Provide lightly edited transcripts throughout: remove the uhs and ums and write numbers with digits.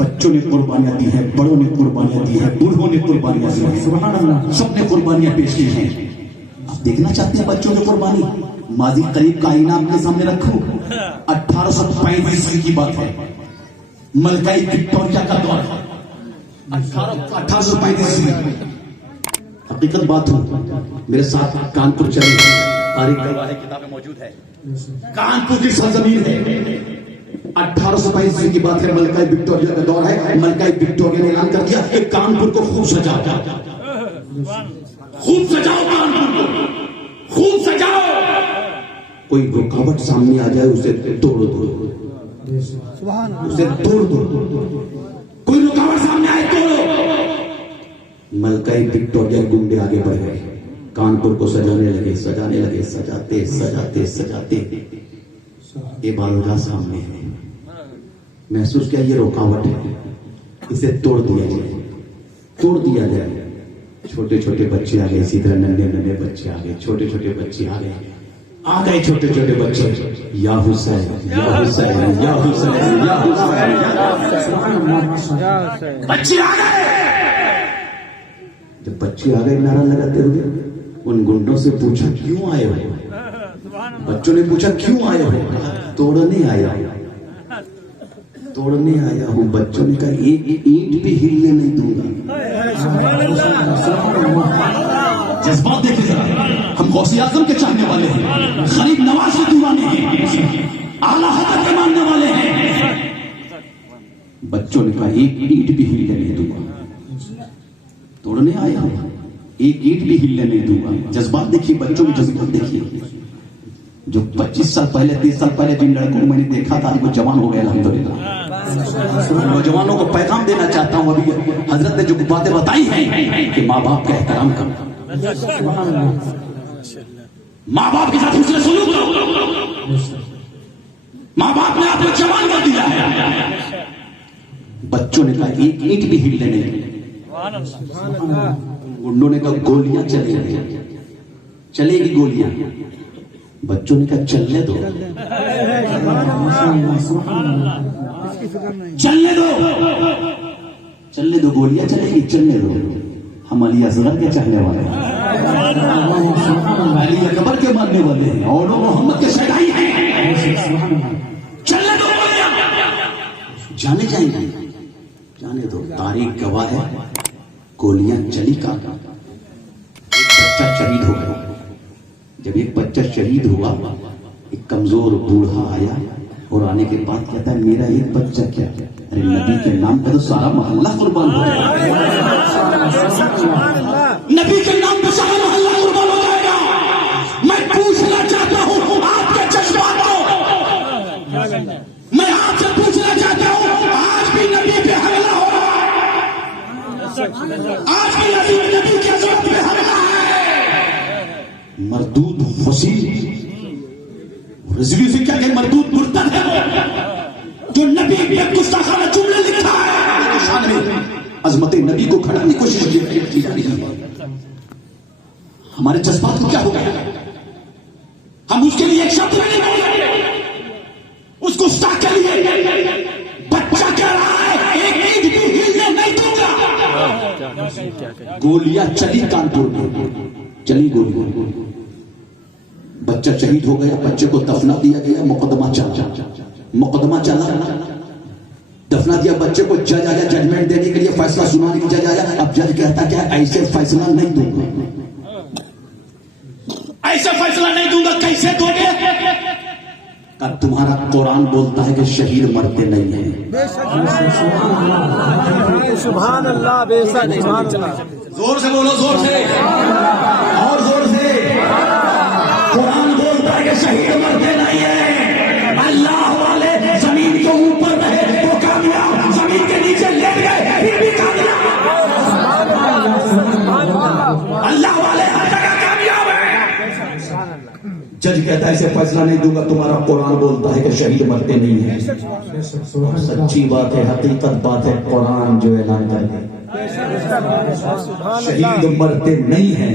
बच्चों ने कुर्बानियां दी हैं, बड़ों ने कुर्बानियां दी हैं, बूढ़ों ने कुर्बानियां दी हैं, सुभान अल्लाह, सबने कुर्बानियां पेश की हैं। आप देखना चाहते हैं बच्चों की कुर्बानी? माजी करीब का आईना आपके सामने रखो। 1835 की बात है, मलकाई विक्टोरिया का दौर है। 1835 में हकीकत बात हो, मेरे साथ कानपुर चले, तारीख गवाह है, किताबें मौजूद है। कानपुर की सरजमीन है। 1835 की बात है, मलकाई विक्टोरिया का दौर है। मलकाई विक्टोरिया ने ऐलान कर दिया कि कानपुर को खूब सजाओ, खूब सजाओ, कानपुर को खूब सजाओ। कोई रुकावट सामने आ जाए उसे तोड़ दो, उसे तोड़ दो। कोई रुकावट सामने आए तोड़ो। मलकाई विक्टोरिया गुंडे आगे बढ़ गए, कानपुर को सजाने लगे, सजाने लगे, सजाते सजाते सजाते ये बालगा सामने है। महसूस किया ये रुकावट है, इसे तोड़ दिया जाए, तोड़ दिया जाए। छोटे छोटे बच्चे आ गए, इसी तरह नन्हे नन्हे बच्चे आ गए, छोटे छोटे बच्चे आ गए, छोटे छोटे बच्चे, या हुसैन, या हुसैन, या हुसैन, या हुसैन, बच्चे आ गए। जब बच्चे आ गए नारा लगाते हुए, उन गुंडों से पूछा क्यों आए हो? बच्चों ने पूछा क्यों आए हो? तोड़ने आया हूं, तोड़ने आया हूं। बच्चों ने कहा एक ईंट भी हिलने नहीं दूंगा। जज्बात देखिए जरा, हम गौसे आजम के चाहने वाले हैं, गरीब नवाज के दीवाने हैं, आला हज़रत के मानने वाले हैं। बच्चों ने कहा एक ईंट भी हिलने नहीं दूंगा। तोड़ने आया हूं, एक ईंट भी हिलने नहीं दूंगा। जज्बात देखिए, बच्चों के जज्बात देखिए। जो 25 साल पहले, 30 साल पहले जिन लड़कों को मैंने देखा था, आज वो जवान हो गए अल्हम्दुलिल्लाह। नौजवानों को पैगाम देना चाहता हूं, अभी हजरत ने जो बातें बताई हैं कि माँ बाप का एहतराम करो, माँ बाप के साथ उसने सलूक करो। माँ बाप ने आपको जवान कर दिया है। बच्चों ने कहा एक ईंट भी हिलने नहीं। गुंडों ने कहा गोलियां चलेगी, चलेगी गोलियां। बच्चों ने कहा चलने दो, चलने दो, चलने दो, गोलियां चलेगी, चलने दो। हम अली असगर के चाहने वाले हैं, अली अकबर के मानने वाले हैं, और मोहम्मद के शहदाई हैं। चलने दो गोलियां, जाने जाएंगे, जाने दो। तारीख गवाह है, गोलियां चली का। एक बच्चा शहीद हो गया। जब एक बच्चा शहीद हुआ, एक कमजोर बूढ़ा आया और आने के बाद कहता है मेरा एक बच्चा क्या? अरे नबी के नाम पे तो सारा मोहल्ला कुर्बान हो जाएगा। नबी के नाम पे सारा मोहल्ला कुर्बान हो जाएगा। मैं पूछना चाहता हूँ आपके जज्बात को, मैं आपसे पूछना चाहता हूँ, आज भी नबी पे हमला हो रहा है, आज भी नबी के जज्बात पे हमला है। मरदूद फसील रिजवी से क्या कहे, मरदूद मुर्तद है जो नबी पे गुस्ताखाना जुमले लिखा है। शान में अजमत नबी को खड़ाने की कोशिश की जा रही है। हमारे जज्बात को क्या हो गया? हम उसके लिए एक शब्द नहीं बोल रहे। उस गुस्ताख के लिए बच्चा कह रहा है एक ईंट भी हिलने नहीं दूंगा। गोलियां चली कानपुर में, चली गोलियां। बच्चा शहीद हो गया, बच्चे को दफना दिया गया, मुकदमा चला, मुकदमा चला, दफना दिया बच्चे को। जज आया जजमेंट देने के लिए, फैसला सुनाने के जज आया। अब जज कहता क्या, ऐसे फैसला नहीं दूंगा, ऐसे फैसला नहीं दूंगा। कैसे दोगे? तुम्हारा कुरान बोलता है कि शहीद मरते नहीं है। सुभान अल्लाह, बेशक, जोर से बोलो, जोर से और जोर से। कुरान बोलता है कि शहीद मरते नहीं है। अल्लाह वाले जमीन के ऊपर रहे तो कामयाब, जमीन के नीचे लेट गए फिर भी कामयाब। अल्लाह वाले हर जगह कामयाब है। जज कहता है ऐसे फैसला नहीं दूंगा। तुम्हारा कुरान बोलता है कि शहीद मरते नहीं है। सच्ची बात है, हकीकत बात है, कुरान जो ऐलान करता है शहीद मरते नहीं हैं,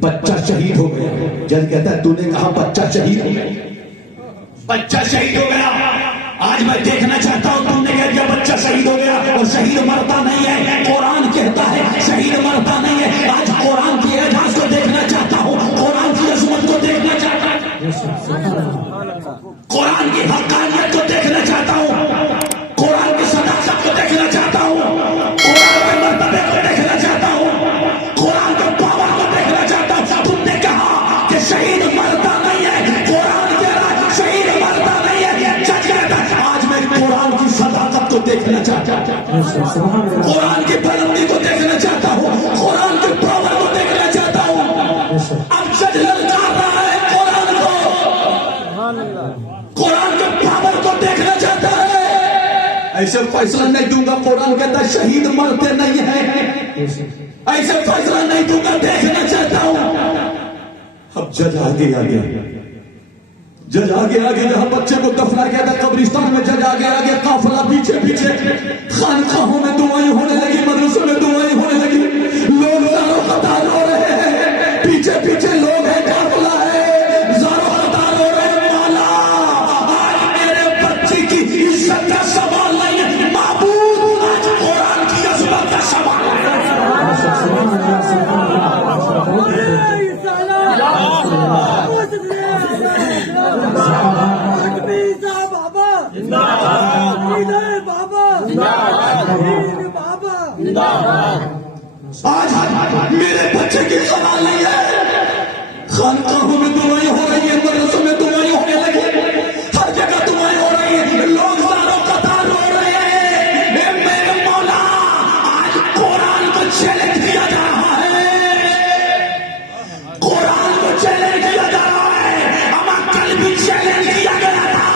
बच्चा शहीद हो गया। जज कहता है तूने कहा बच्चा शहीद हो गया, बच्चा शहीद हो गया। आज मैं देखना चाहता हूं, तुमने कह दिया बच्चा शहीद हो गया और शहीद मरता नहीं है। कुरान कहता है शहीद मरता नहीं है। आज कुरान की एजाज को देखना चाहता हूं, कुरान की अजमत को देखना चाहता हूं, कुरान की हक्कानियत को देखना चाहता हूं, कुरान की सदाकत को देखना चाहता हूं, कुरान के मर्तबे को देखना चाहता हूं, कुरान के पावर को देखना चाहता हूं। तुमने कहा कि शहीद मरता नहीं है, कुरान कह रहा है शहीद मरता नहीं है। जज कहता है आज मैं कुरान की सदाकत को देखना चाहता हूं, कुरान की बुलंदी को देखना चाहता हूं, कुरान के पावर को देखना चाहता हूं। अब जज ललकार रहा है कुरान को, कुरान के पावर को देखना चाहता है। ऐसे फैसला नहीं दूंगा, कुरान कहता है शहीद मरते नहीं है, ऐसे फैसला नहीं दूंगा, देखना चाहता हूं। अब जज आगे आगे, जज आगे आगे, जहां बच्चे को दफना गया था कब्रिस्तान में, जज आगे आगे, काफिला पीछे पीछे, खानकाहों में दुआएं होने लगी, मदरसों में दुआएं होने लगी, लोग जानो कतार हो रहे हैं, पीछे पीछे लोग हैं, काफिला है, जानो कतार हो रहे हैं। मौला आज मेरे बच्चे की इज्जत का सवाल नहीं है, माबूद आज कुरान की अज़मत का सवाल है। आज मेरे बच्चे की सवाल नहीं है, खानकाहों में दुआएं हो रही है, मदरसों में दुआएं होने लगी, हर जगह दुआएं हो रही है, लोग जानो कतार रो रहे हैं। मेरे मौला आज कुरान को चैलेंज किया जा रहा है, कुरान को चैलेंज किया जा रहा है। अमा कल भी चैलेंज किया गया था,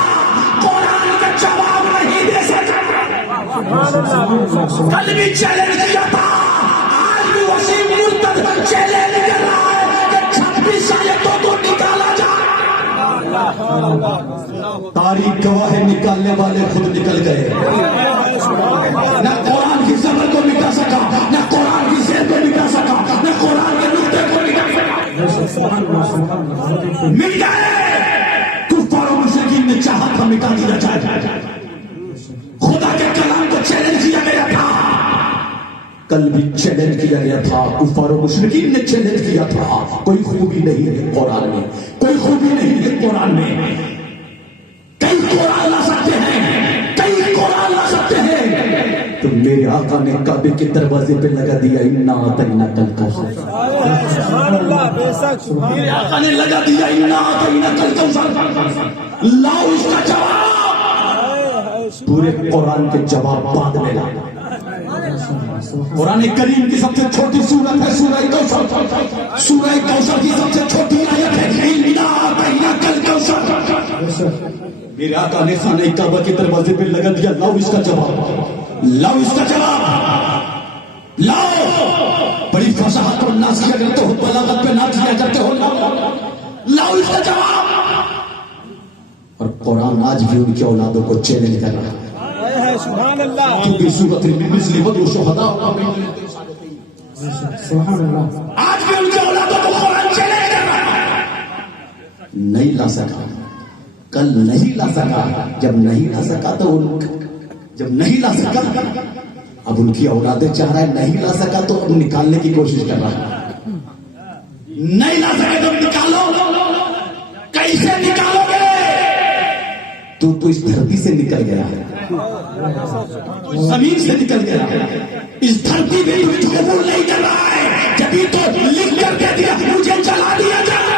कुरान का जवाब नहीं दे सका, कल भी चैलेंज किया था, आज भी वसीम मुर्तज़ा चैलेंज कर रहा है कि 26 आयतों को निकाला जाए। तारीख गवाह है, निकालने वाले खुद निकल गए, न कुरान की ज़बर को मिटा सका, न कुरान की शेर को मिटा सका, न कुरान के नुक्ते को मिटा सका, मिट गए। कुफ्फार और मुशरिकीन ने चाहा था मिटा दिया जाए, खुदा के कलाम को चैलेंज किया गया था, कल भी चैलेंज किया गया था, कुफ्फार और मुशरिकीन ने चैलेंज किया था। कोई खूबी नहीं है कुरान में, कोई खूबी नहीं है कुरान में, कई कुरान ला सकते हैं, कई कुरान ला सकते हैं। तो मेरे आका ने काबे के दरवाजे पे लगा दिया इन्ना अतैना कल कौसर, मेरे आका ने लगा दिया इन्ना अतैना कल कौसर। लाओ इसका जवाब, पूरे कुरान के जवाब बाद में लाना। कुरान करीम की सबसे छोटी सूरत है सूरह कौसर, सूरह कौसर की सबसे छोटी आयत है इन्ना अतैना कल कौसर। मेरे आका ने खाने काबा के दरवाजे पे लगा दिया, लाओ इसका जवाब, लाओ इसका जवाब, लाओ। बड़ी फसाहत और नाज किया करते हो, बलागत पे नाज किया करते हो, लाओ इसका जवाब। और कुरान आज भी उनकी औलादों को चैलेंज कर रहा है। क्योंकि सूरत मिस्ली वदु शुहदा, आज भी उनकी औलादों को कुरान चैलेंज कर रहा है। नहीं ला सका, कल नहीं ला सका, जब नहीं ला सका तो जब नहीं ला सका, अब उनकी औलादें चाह रहा है, नहीं ला सका तो अब निकालने की कोशिश कर रहा है। नहीं ला सके तो निकालो, कैसे निकालोगे? तो इस धरती से निकल गया है, जमीन से निकल गया है, इस धरती में तुझको कबूल नहीं कर रहा है, जब तो लिख कर दे दिया मुझे जला दिया जाए।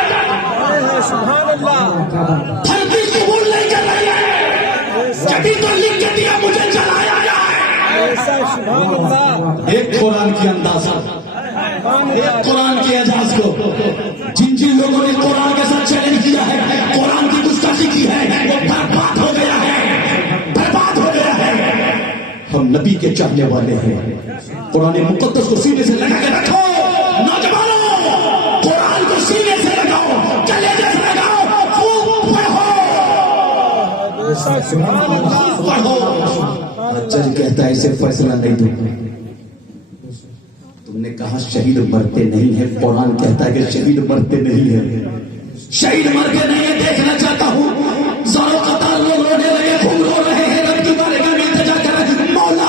धरती कबूल नहीं कर रही है, जब तो लिख के दिया मुझे जलाया जाए। एक कुरान की अंदाजा, एक कुरान के एजाज को, जिन जिन लोगों ने कुरान के साथ चैलेंज किया है, कुरान की गुस्ताखी की है, वो बर्बाद हो गया है, बर्बाद हो गया है। हम नबी के चाहने वाले हैं, कुरान मुकद्दस को सीने से लगा के रखो। नौजवानों, कुरान को सीने से लगाओ, कलेजे से लगाओ, खूब पढ़ो, पढ़ो। जज कहता है इसे फैसला नहीं दूंगा, कहा शहीद मरते नहीं है, कुरान कहता है कि शहीद मरते नहीं है, शहीद मरते नहीं है। देखना चाहता हूँ ज़ारो कतार लोग रोने लगे, खूब रो रहे हैं, रब की बारगाह में इल्तिजा कर रहे हैं, मौला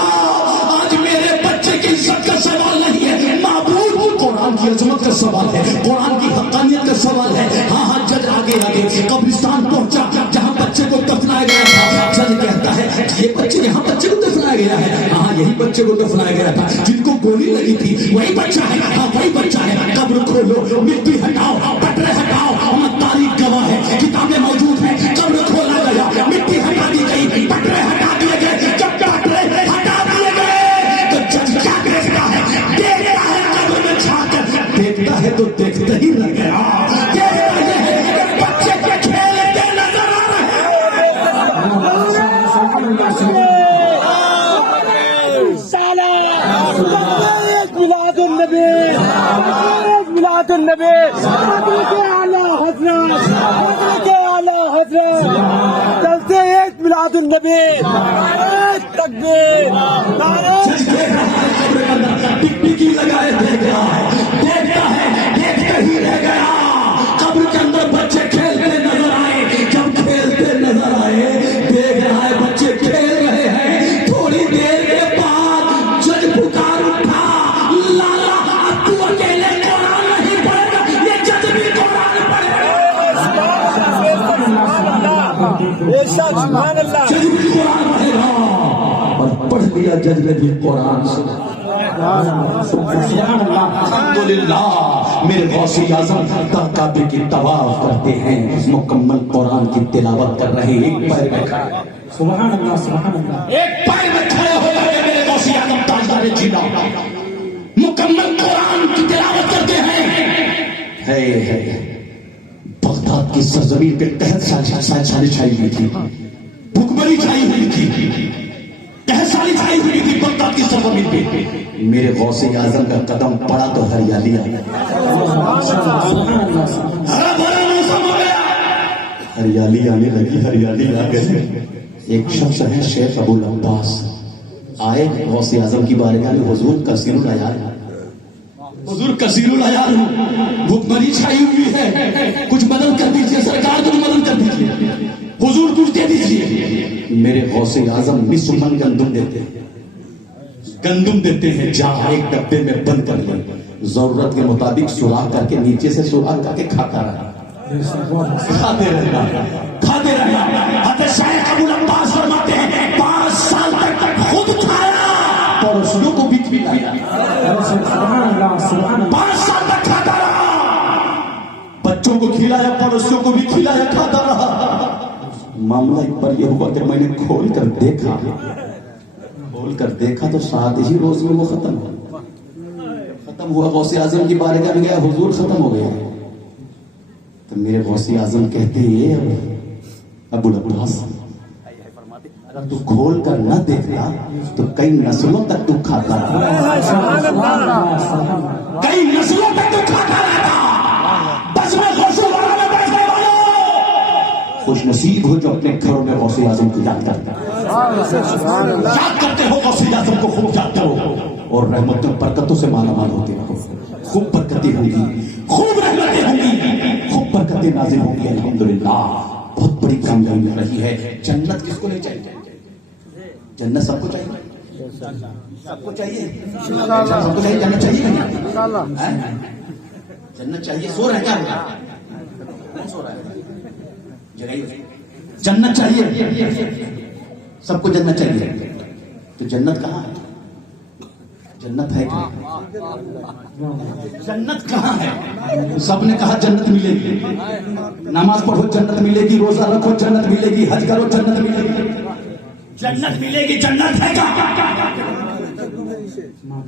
आज मेरे बच्चे की इज्जत का सवाल नहीं है, माबूद कुरान की अजमत का सवाल है, कुरान की हक़ानियत का सवाल है। हाँ हाँ जज आगे आगे कब्रिस्तान पहुंचा जहाँ बच्चे को दफनाया गया था। जज कहता है ये बच्चे यहाँ बच्चे को दफनाया गया है, हाँ यही बच्चे को दफनाया गया था, जिनको गोली लगी थी वही बच्चा है, हाँ वही बच्चा है। कब्र खोलो, मिट्टी हटाओ, पटरे हटाओ, तारीख गवाह है, किताबें मौजूद है, कब्र खोला गया, मिट्टी हटा दी गई, पटरे हटा दिए गए। जब पटरे हटा दिए गए तो जज क्या देखता है, देखता है कब्र में झांक, देखता है तो देखता ही रह गया, देखता है बच्चे के खेलते नजर आ रहे चलते एक मिलादुन नबी तकबीर टिकटिकी लगाए देख रहा है, देखता है देखते ही रह गया। कब्र के अंदर बच्चे खेलते नजर आए, जब खेलते नजर आए देख रहा है बच्चे खेल रहे हैं। थोड़ी देर के बाद जज पुकार उठा, लाला अब तू अकेले कुरान नहीं पढ़ेगा, ये जज भी कुरान पढ़ेगा, जज भी कुरान पढ़ेगा। और पढ़ लिया जज ने भी कुरान से। अल्हम्दुलिल्लाह मेरे गौसे आज़म काबे की तवाफ करते हैं, मुकम्मल कुरान की तिलावत कर रहे हैं, एक पैर में खड़े, सुभान अल्लाह सुभान अल्लाह, एक पैर में खड़े हो गए मेरे गौसे आज़म ताजदार जिला, मुकम्मल कुरान की तिलावत करते हैं। है बगदाद की सरजमीन पे कहत साली छाई हुई थी, भुखमरी छाई हुई थी, कहसाली छाई हुई थी बगदाद की सरजमीन पे। मेरे गौसे आज़म का कदम पड़ा तो हरियाली आ गई, हरा भरा मौसम हो गया, हरियाली आने लगी, हरियाली आ गई। एक शख्स है शेख अबुल अब्बास, आए गौसे आज़म की बारगाह में, हुजूर कसीरुल अयार, हुजूर कसीरुल अयार हूँ, भुखमरी छाई हुई है, कुछ मदद कर दीजिए सरकार, कुछ मदद कर दीजिए, हुजूर कुछ दे दीजिए। मेरे गौसे आज़म निस्मन गंदुम देते हैं, गंदुम देते हैं, जहां एक डब्बे में बंद कर ले, जरूरत के मुताबिक सुराख करके नीचे से सुराख करके खाता रहा, खाते रहना, खाते रहना। हज़रत शेख अबुल अब्बास फरमाते हैं 5 साल तक खुद खाया, पड़ोसियों को भी खिलाया, 5 साल तक खाता रहा, बच्चों को खिलाया, पड़ोसियों को भी खिलाया, खाता रहा। मामला एक बार यह हुआ कि मैंने खोल कर देखा तो 7 ही रोज में वो खत्म हुआ। गौसे आज़म की बारगाह में गया, हुजूर खत्म हो गया। तो मेरे गौसे आज़म कहते हैं अबुल अब्बास अगर तू खोल कर न देखता तो कई नस्लों तक तू खाता रहता, कई नस्लों तक तू खाता रहता। बस में गौसुल्लाह में बैठने वालों खुश नसीब हो जो अपने घरों में गौसे आज़म को याद करते हैं, याद करते हो गौसे आज़म को, खूब याद करो और रहमतों बरकतों से मालामाल होते रहो। खूब बरकतें होंगी, खूब रहमतें होंगी, खूब बरकतें नाज़िल होंगी। अल्हम्दुलिल्लाह बहुत बड़ी कामयाबी मिल रही है। जन्नत किसको नहीं चाहिए? जन्नत सबको चाहिए, सबको चाहिए, सबको चाहिए, जन्नत चाहिए नहीं? जन्नत चाहिए। सो रहा है क्या? कौन सो रहा है? जगाइए। जन्नत चाहिए, सबको जन्नत चाहिए। तो जन्नत कहाँ है? जन्नत है क्या? जन्नत कहाँ है? सबने कहा जन्नत मिलेगी, नमाज पढ़ो जन्नत मिलेगी, रोजा रखो जन्नत मिलेगी, हज करो जन्नत मिलेगी, जन्नत मिलेगी। जन्नत है कहाँ?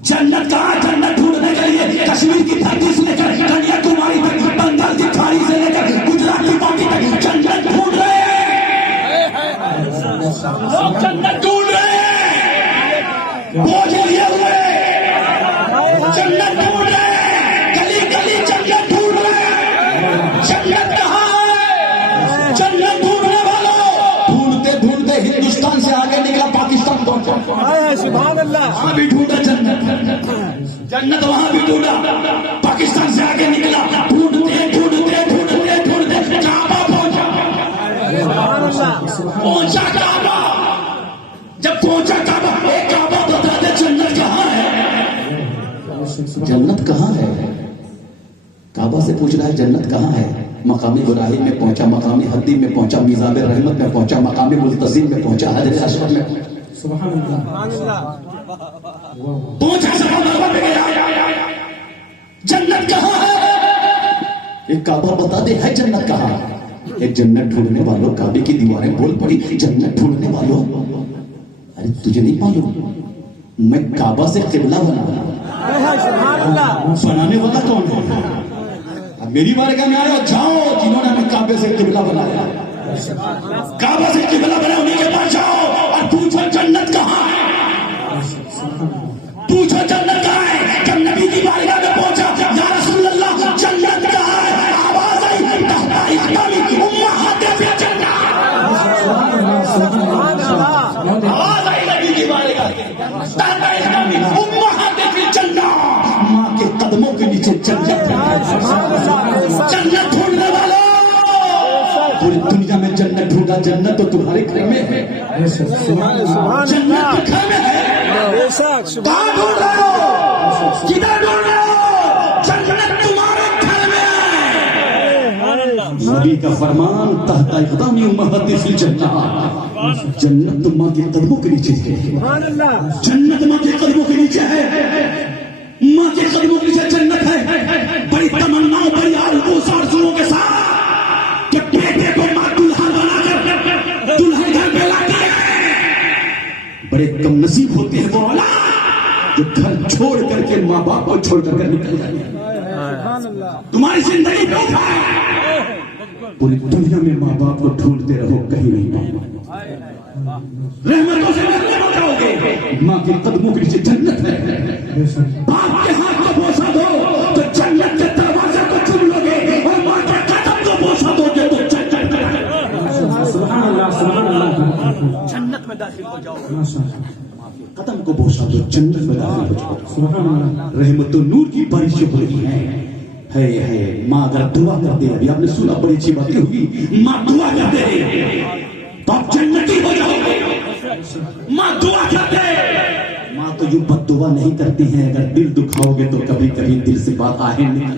जन्नत कहाँ? जन्नत ढूंढने के लिए कश्मीर की धरती से लेकर कन्याकुमारी तक, बंगाल की खाड़ी से लेकर गुजरात की पार्टी तक जन्नत ढूंढ रहे हैं, लोग जन्नत ढूंढ रहे हैं, बोझ लिए हुए जन्नत ढूंढ रहे हैं, गली गली जन्नत ढूंढ रहे हैं। जन्नत कहाँ है? जन्नत ढूंढने वालों, ढूंढते ढूंढते हिंदुस्तान से आगे निकला, पाकिस्तान पहुंचा, सुभान अल्लाह, वहां भी ढूंढा जन्नत, जन्नत वहां भी ढूंढा, पाकिस्तान से आगे निकला, ढूंढते ढूंढते ढूंढते ढूंढते काबा पहुंचा। पहुंचा काबा। जब पहुंचा काबा, एक काबा बता दे जन्नत कहाँ है? जन्नत कहाँ है? काबा से पूछ रहा है जन्नत कहाँ है? मकामी इब्राहिम में पहुंचा, मकामी हदीम में पहुंचा, मिजाब रहमत में पहुंचा, मकामी मुल्तजिम में पहुंचा, हजरत अशरफ में पहुंचा, सफा मरवा पे गया। जन्नत कहाँ है? एक काबा बता दे है जन्नत कहाँ? एक जन्नत ढूंढने वालों काबे की दीवारें बोल पड़ी, जन्नत ढूंढने वालों, अरे तुझे नहीं मालूम मैं काबा से किबला बनाने वाला कौन है? अब मेरी बारगाह में आए, जाओ जिन्होंने हमें काबे से किबला बनाया, काबा से किबला बनाया, उन्हीं के पास जाओ और पूछो जन्नत कहाँ है? पूछो जन्नत कहाँ है? जब नबी की बारगाह में पहुंचा, या रसूल अल्लाह जन्नत कहाँ है? आवाज आई, आवाज आई नबी की बारगाह में, माँ के कदमों के नीचे जन्नत। जन्नत ढूंढने वालों, पूरी दुनिया में जन्नत ढूंढा, जन्नत तो तुम्हारे घर में है, जन्नत घर में है। कहाँ ढूंढ रहे हो? किधर ढूंढ रहे हो? जन्नत तुम्हारे घर में है। नबी का फरमान तहता इक़दामी उम्महती फिल जन्नह, जन्नत माँ के कदमों के नीचे है। जन्नत माँ के कदमों के नीचे है, माँ के कदमों के नीचे जन्नत है। बड़ी तमन्नाओं, बड़ी आरज़ुओं के साथ कि बेटे को माँ दुल्हन बनाकर दुल्हन घर पे लाती है। बड़े कम नसीब होते हैं वो औलाद जो घर छोड़ करके माँ बाप को छोड़ करके निकल जाती है। तुम्हारी जिंदगी बेकार है। पूरी दुनिया में माँ बाप को ढूंढते रहो, कहीं नहीं पाओगे, रहमतों से मिलने बताओगे। माँ के कदमों के नीचे जन्नत है। बाप के हाथ को बोसा दो तो जन्नत के दरवाजे को चुन लोगे, और माँ के कदम को बोसा दोगे तो जन्नत में दाखिल हो जाओ। कदम को बोसा दो, जन्नत में दाखिल हो जाओ। रहमत नूर की बारिश हो रही है। माँ अगर दुआ करते हैं, आपने सुना बड़ी अच्छी बातें होगी, माँ दुआ करते हैं तो आप जन्नती हो जाओगे। माँ दुआ करते, माँ तो यूं बद्दुआ नहीं करती है, अगर दिल दुखाओगे तो कभी कभी दिल से बात आहे निकल